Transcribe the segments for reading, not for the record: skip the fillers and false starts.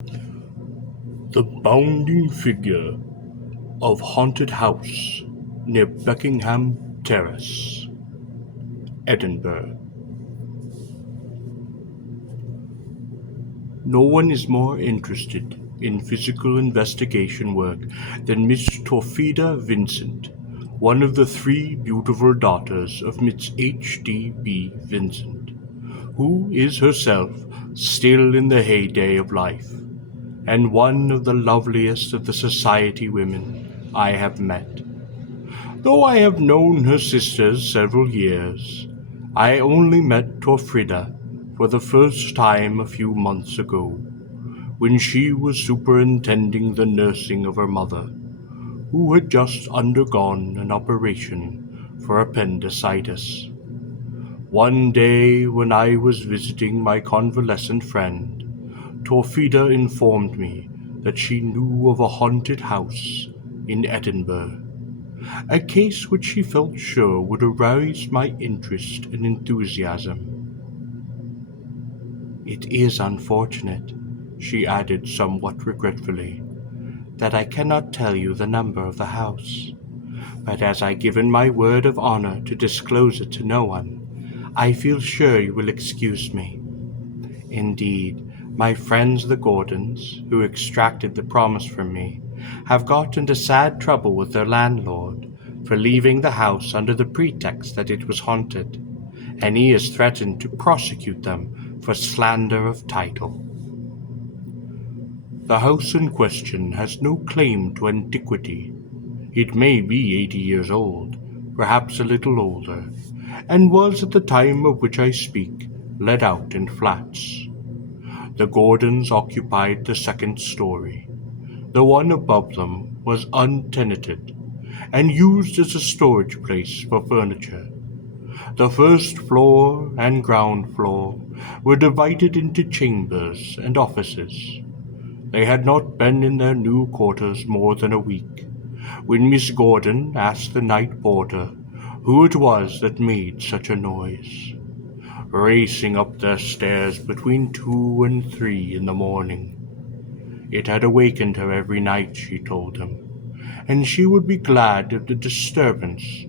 The bounding figure of haunted house near Buckingham Terrace, Edinburgh. No one is more interested in physical investigation work than Miss Torfida Vincent, one of the three beautiful daughters of Miss H.D.B. Vincent, who is herself still in the heyday of life, and one of the loveliest of the society women I have met. Though I have known her sisters several years, I only met Torfrida for the first time a few months ago, when she was superintending the nursing of her mother, who had just undergone an operation for appendicitis. One day, when I was visiting my convalescent friend, Torfida informed me that she knew of a haunted house in Edinburgh, a case which she felt sure would arouse my interest and enthusiasm. It is unfortunate, she added somewhat regretfully, that I cannot tell you the number of the house, but as I given my word of honor to disclose it to no one, I feel sure you will excuse me. Indeed, my friends the Gordons, who extracted the promise from me, have got into sad trouble with their landlord for leaving the house under the pretext that it was haunted, and he has threatened to prosecute them for slander of title. The house in question has no claim to antiquity. It may be 80 years old, perhaps a little older, and was at the time of which I speak let out in flats. The Gordons occupied the second story. The one above them was untenanted and used as a storage place for furniture. The first floor and ground floor were divided into chambers and offices. They had not been in their new quarters more than a week, when Miss Gordon asked the night porter who it was that made such a noise, racing up their stairs between 2 and 3 in the morning. It had awakened her every night, she told him, and she would be glad if the disturbance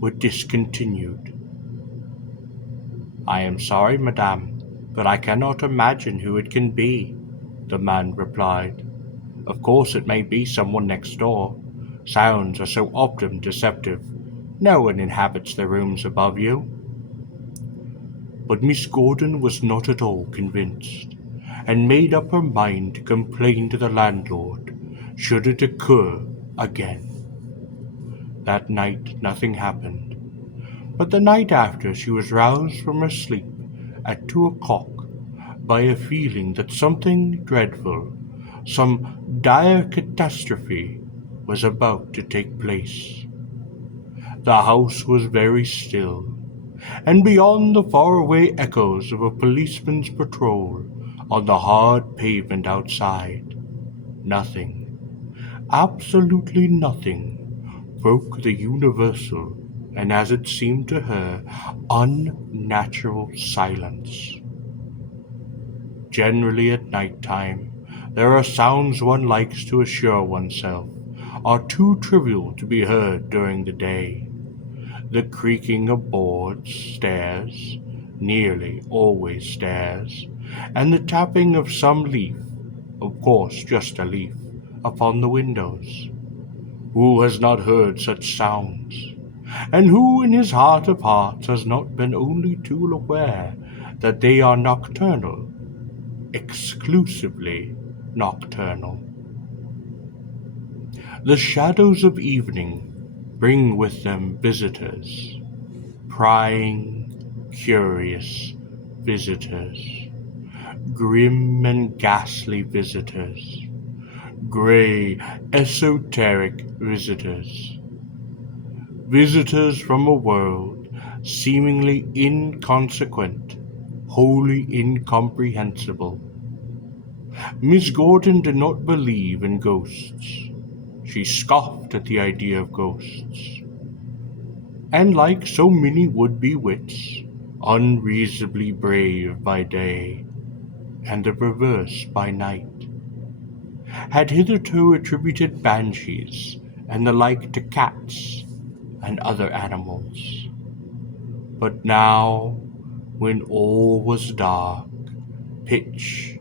were discontinued. I am sorry, madame, but I cannot imagine who it can be, the man replied. Of course it may be someone next door. Sounds are so often deceptive. No one inhabits the rooms above you. But Miss Gordon was not at all convinced, and made up her mind to complain to the landlord should it occur again. That night nothing happened, but the night after she was roused from her sleep at 2 o'clock by a feeling that something dreadful, some dire catastrophe, was about to take place. The house was very still, and beyond the faraway echoes of a policeman's patrol on the hard pavement outside, nothing, absolutely nothing, broke the universal and, as it seemed to her, unnatural silence. Generally at night time, there are sounds one likes to assure oneself are too trivial to be heard during the day. The creaking of boards, stairs, nearly always stairs, and the tapping of some leaf, of course just a leaf, upon the windows. Who has not heard such sounds? And who in his heart of hearts has not been only too aware that they are nocturnal, exclusively nocturnal? The shadows of evening bring with them visitors, prying, curious visitors, grim and ghastly visitors, gray, esoteric visitors, visitors from a world seemingly inconsequent, wholly incomprehensible. Miss Gordon did not believe in ghosts. She scoffed at the idea of ghosts, and like so many would-be wits, unreasonably brave by day, and the reverse by night, had hitherto attributed banshees and the like to cats and other animals. But now, when all was dark, pitch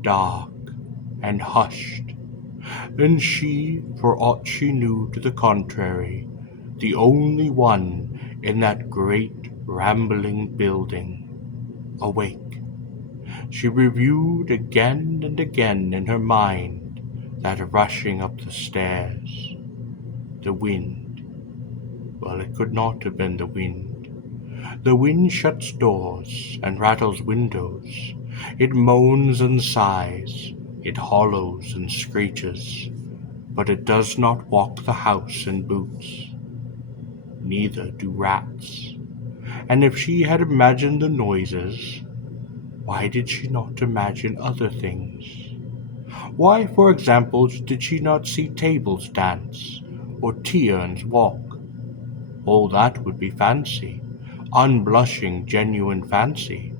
dark, and hushed, and she, for aught she knew to the contrary, the only one in that great rambling building, awake, she reviewed again and again in her mind that rushing up the stairs. The wind. Well, it could not have been the wind. The wind shuts doors and rattles windows. It moans and sighs. It hollows and screeches. But it does not walk the house in boots. Neither do rats. And if she had imagined the noises, why did she not imagine other things? Why, for example, did she not see tables dance, or tea-urns walk? All that would be fancy, unblushing, genuine fancy.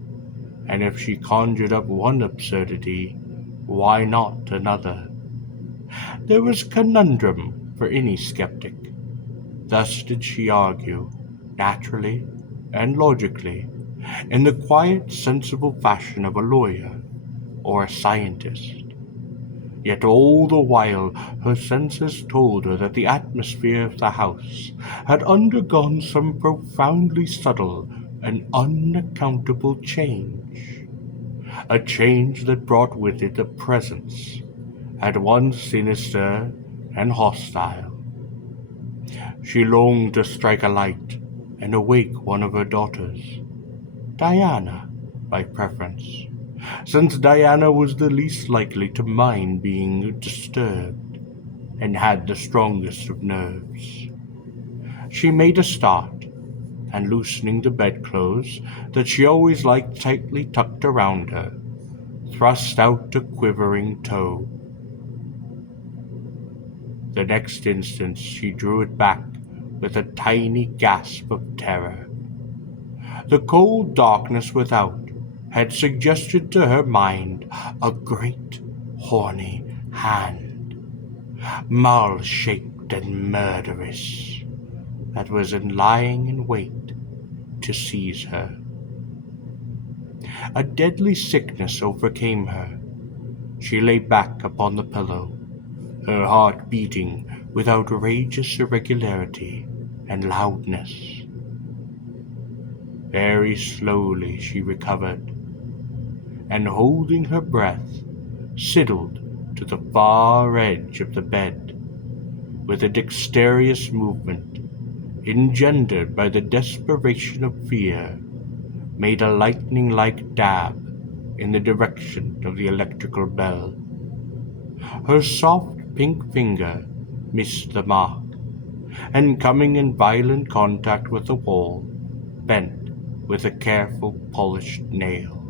And if she conjured up one absurdity, why not another? There was a conundrum for any skeptic. Thus did she argue, naturally and logically, in the quiet, sensible fashion of a lawyer or a scientist. Yet all the while her senses told her that the atmosphere of the house had undergone some profoundly subtle and unaccountable change, a change that brought with it a presence at once sinister and hostile. She longed to strike a light and awake one of her daughters, Diana by preference, since Diana was the least likely to mind being disturbed, and had the strongest of nerves. She made a start, and loosening the bedclothes that she always liked tightly tucked around her, thrust out a quivering toe. The next instant she drew it back with a tiny gasp of terror. The cold darkness without had suggested to her mind a great horny hand, mall-shaped and murderous, that was lying in wait to seize her. A deadly sickness overcame her. She lay back upon the pillow, her heart beating with outrageous irregularity and loudness. Very slowly she recovered, and holding her breath, sidled to the far edge of the bed, with a dexterous movement, engendered by the desperation of fear, made a lightning-like dab in the direction of the electrical bell. Her soft pink finger missed the mark, and coming in violent contact with the wall, bent with a careful polished nail.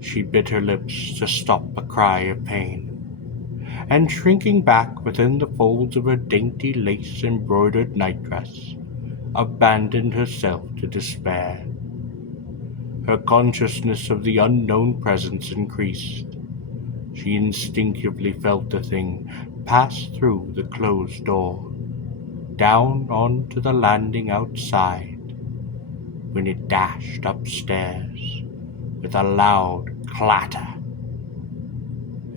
She bit her lips to stop a cry of pain, and shrinking back within the folds of her dainty lace-embroidered nightdress, abandoned herself to despair. Her consciousness of the unknown presence increased. She instinctively felt the thing pass through the closed door, down onto the landing outside, when it dashed upstairs with a loud clatter,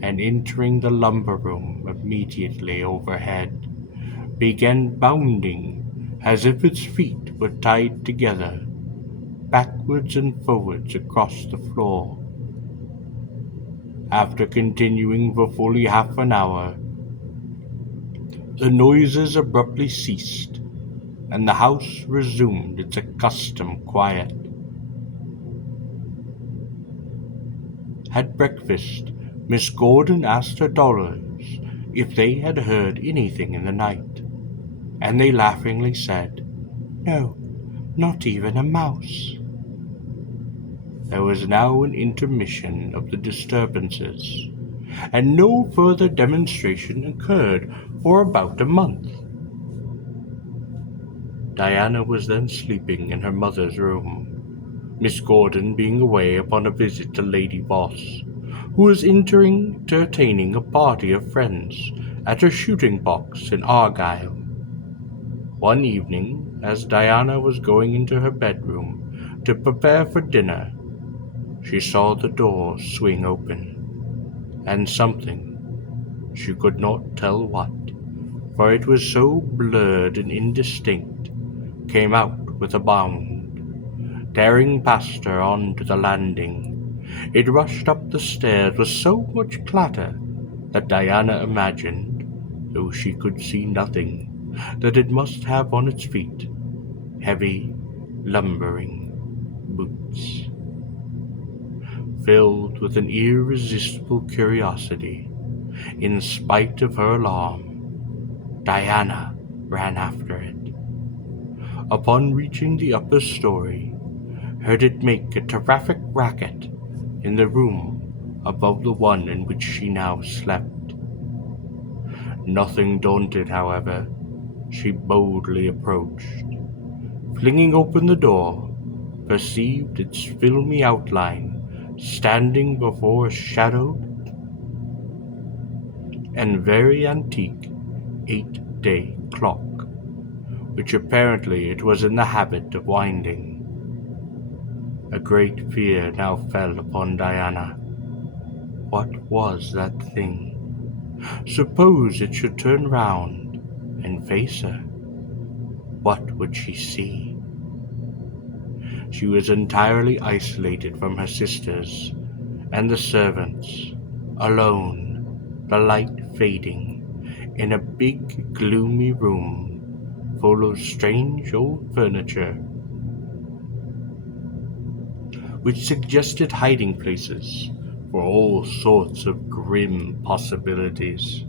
and entering the lumber room immediately overhead, began bounding as if its feet were tied together, backwards and forwards across the floor. After continuing for fully half an hour, the noises abruptly ceased, and the house resumed its accustomed quiet. At breakfast, Miss Gordon asked her daughters if they had heard anything in the night, and they laughingly said, "No, not even a mouse." There was now an intermission of the disturbances, and no further demonstration occurred for about a month. Diana was then sleeping in her mother's room, Miss Gordon being away upon a visit to Lady Voss, who was entertaining a party of friends at her shooting box in Argyle. One evening, as Diana was going into her bedroom to prepare for dinner, she saw the door swing open, and something, she could not tell what, for it was so blurred and indistinct, came out with a bound, tearing past her onto the landing. It rushed up the stairs with so much clatter that Diana imagined, though she could see nothing, that it must have on its feet heavy, lumbering boots. Filled with an irresistible curiosity, in spite of her alarm, Diana ran after it. Upon reaching the upper story, heard it make a terrific racket in the room above the one in which she now slept. Nothing daunted, however, she boldly approached. Flinging open the door, perceived its filmy outline standing before a shadowed and very antique 8-day clock, which apparently it was in the habit of winding. A great fear now fell upon Diana. What was that thing? Suppose it should turn round and face her. What would she see? She was entirely isolated from her sisters and the servants, alone, the light fading, in a big, gloomy room full of strange old furniture, which suggested hiding places for all sorts of grim possibilities.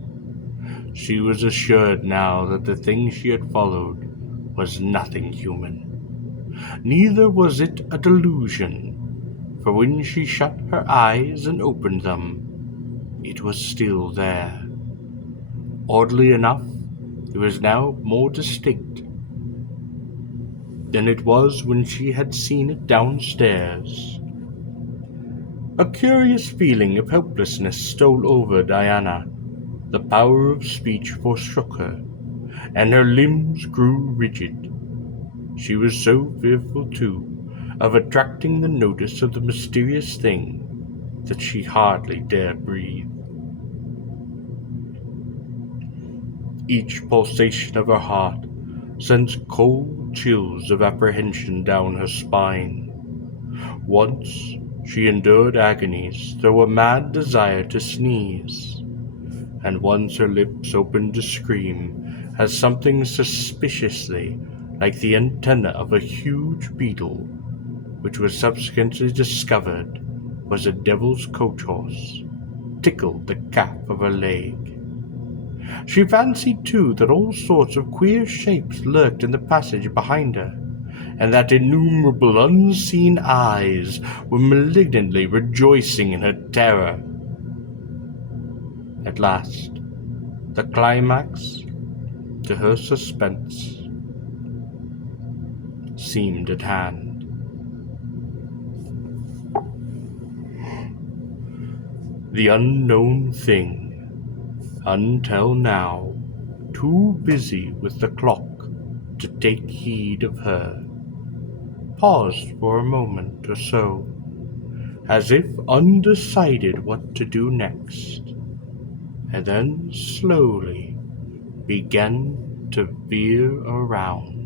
She was assured now that the thing she had followed was nothing human. Neither was it a delusion, for when she shut her eyes and opened them, it was still there. Oddly enough, it was now more distinct than it was when she had seen it downstairs. A curious feeling of helplessness stole over Diana. The power of speech forsook her, and her limbs grew rigid. She was so fearful, too, of attracting the notice of the mysterious thing that she hardly dared breathe. Each pulsation of her heart sent cold chills of apprehension down her spine. Once she endured agonies through a mad desire to sneeze, and once her lips opened to scream as something suspiciously like the antenna of a huge beetle, which was subsequently discovered was a devil's coach horse, tickled the calf of her leg. She fancied, too, that all sorts of queer shapes lurked in the passage behind her, and that innumerable unseen eyes were malignantly rejoicing in her terror. At last, the climax to her suspense seemed at hand. The unknown thing, until now too busy with the clock to take heed of her, paused for a moment or so, as if undecided what to do next, and then slowly began to veer around.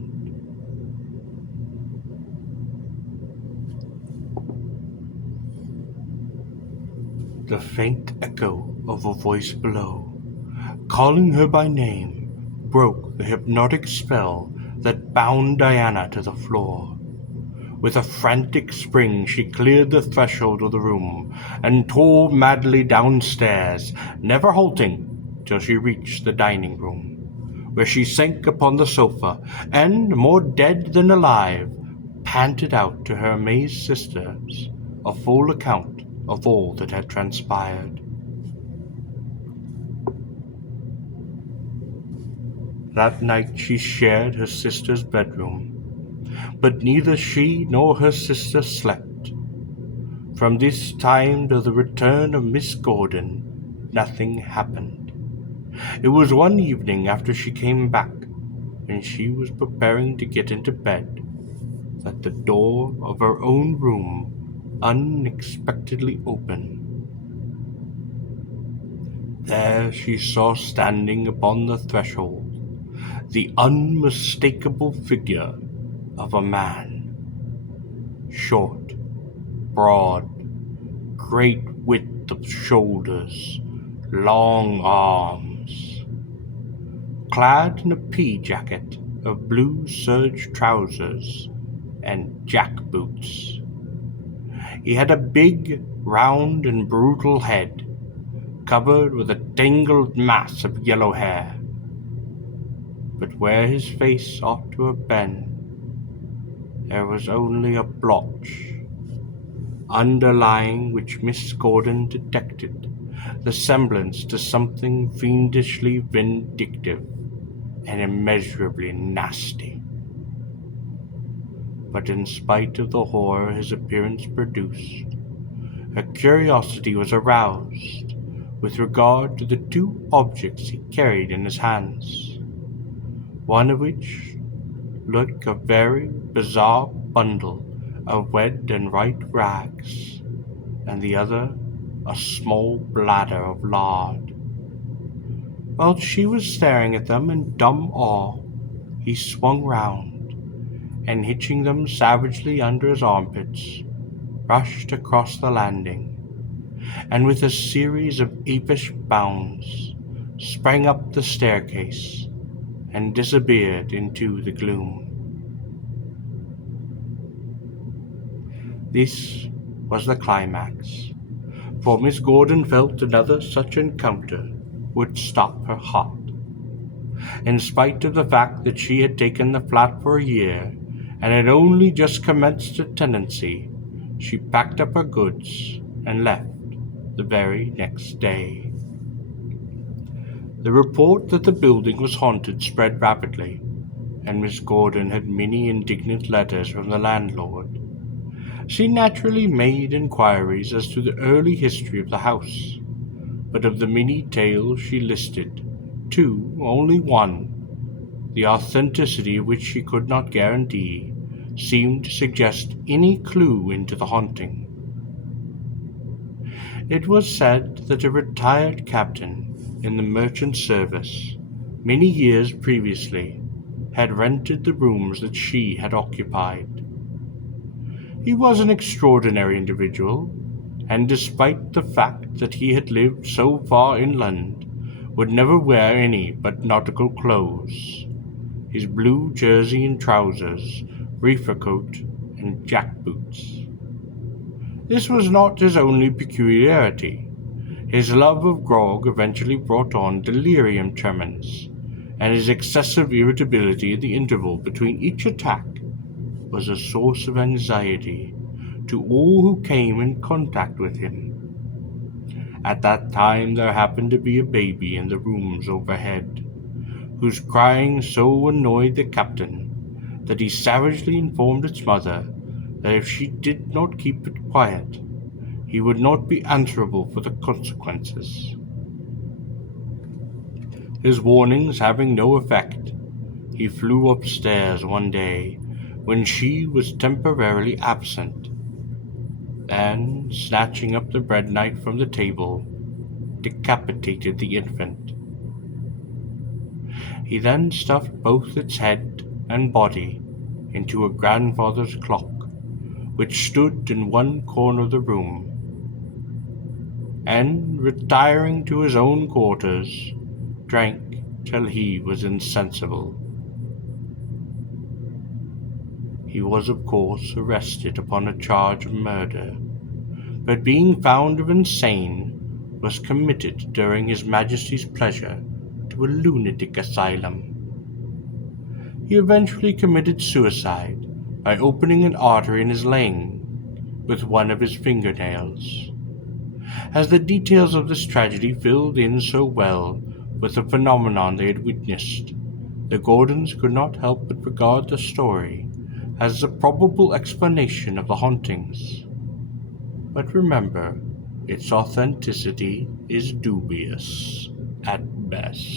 The faint echo of a voice below, calling her by name, broke the hypnotic spell that bound Diana to the floor. With a frantic spring, she cleared the threshold of the room and tore madly downstairs, never halting till she reached the dining room, where she sank upon the sofa and, more dead than alive, panted out to her amazed sisters a full account of all that had transpired. That night she shared her sister's bedroom, but neither she nor her sister slept. From this time to the return of Miss Gordon, nothing happened. It was one evening after she came back, and she was preparing to get into bed, that the door of her own room unexpectedly opened. There she saw standing upon the threshold the unmistakable figure of a man. Short, broad, great width of shoulders, long arms. Clad in a pea jacket of blue serge trousers and jack boots. He had a big, round, and brutal head, covered with a tangled mass of yellow hair. But where his face ought to have been, there was only a blotch, underlying which Miss Gordon detected the semblance to something fiendishly vindictive and immeasurably nasty. But in spite of the horror his appearance produced, her curiosity was aroused with regard to the two objects he carried in his hands, one of which looked a very bizarre bundle of wet and white rags, and the other a small bladder of lard. While she was staring at them in dumb awe, he swung round, and hitching them savagely under his armpits, rushed across the landing, and with a series of apish bounds sprang up the staircase and disappeared into the gloom. This was the climax, for Miss Gordon felt another such encounter would stop her heart. In spite of the fact that she had taken the flat for a year and had only just commenced her tenancy, she packed up her goods and left the very next day. The report that the building was haunted spread rapidly, and Miss Gordon had many indignant letters from the landlord. She naturally made inquiries as to the early history of the house, but of the many tales she listed, only one, the authenticity of which she could not guarantee, seemed to suggest any clue into the haunting. It was said that a retired captain in the merchant service, many years previously, had rented the rooms that she had occupied. He was an extraordinary individual, and despite the fact that he had lived so far inland, would never wear any but nautical clothes, his blue jersey and trousers, reefer coat, and jack boots. This was not his only peculiarity. His love of grog eventually brought on delirium tremens, and his excessive irritability at the interval between each attack was a source of anxiety to all who came in contact with him. At that time there happened to be a baby in the rooms overhead, whose crying so annoyed the captain that he savagely informed its mother that if she did not keep it quiet, he would not be answerable for the consequences. His warnings having no effect, he flew upstairs one day when she was temporarily absent, and, snatching up the bread knife from the table, decapitated the infant. He then stuffed both its head and body into a grandfather's clock, which stood in one corner of the room, and, retiring to his own quarters, drank till he was insensible. He was, of course, arrested upon a charge of murder, but being found insane, was committed during His Majesty's pleasure to a lunatic asylum. He eventually committed suicide by opening an artery in his leg with one of his fingernails. As the details of this tragedy filled in so well with the phenomenon they had witnessed, the Gordons could not help but regard the story as the probable explanation of the hauntings. But remember, its authenticity is dubious at best.